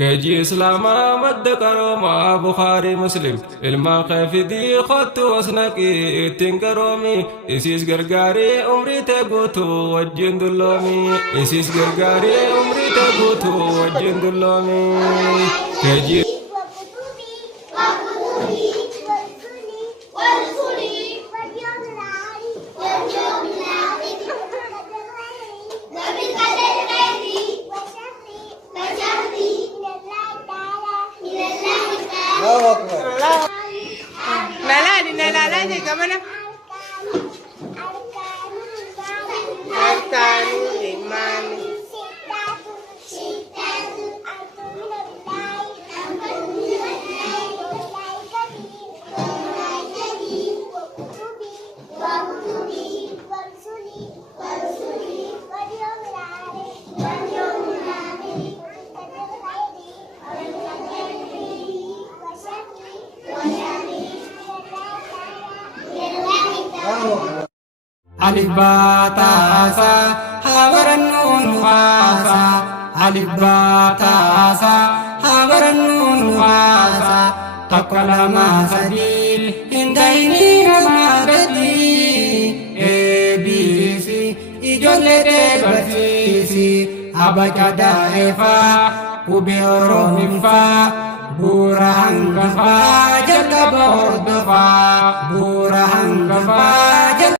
كجي إسلاما مد كروما بخاري مسلم الماقف دي خط وسنكي تنكرومي إسيس غرغاري عمري تغوتو وجين دلومي إسيس غرغاري عمري تغوتو وجين دلومي كجي Nala ni kemana? Hartanu iman. Alif bata sa habaran nun wasa alif bata sa habaran nun wasa takwalama sadil hindaini namadati abc ijolle de basisi abacada efa kubeoro minfa burahan kafa jalka bordofa burahan kafa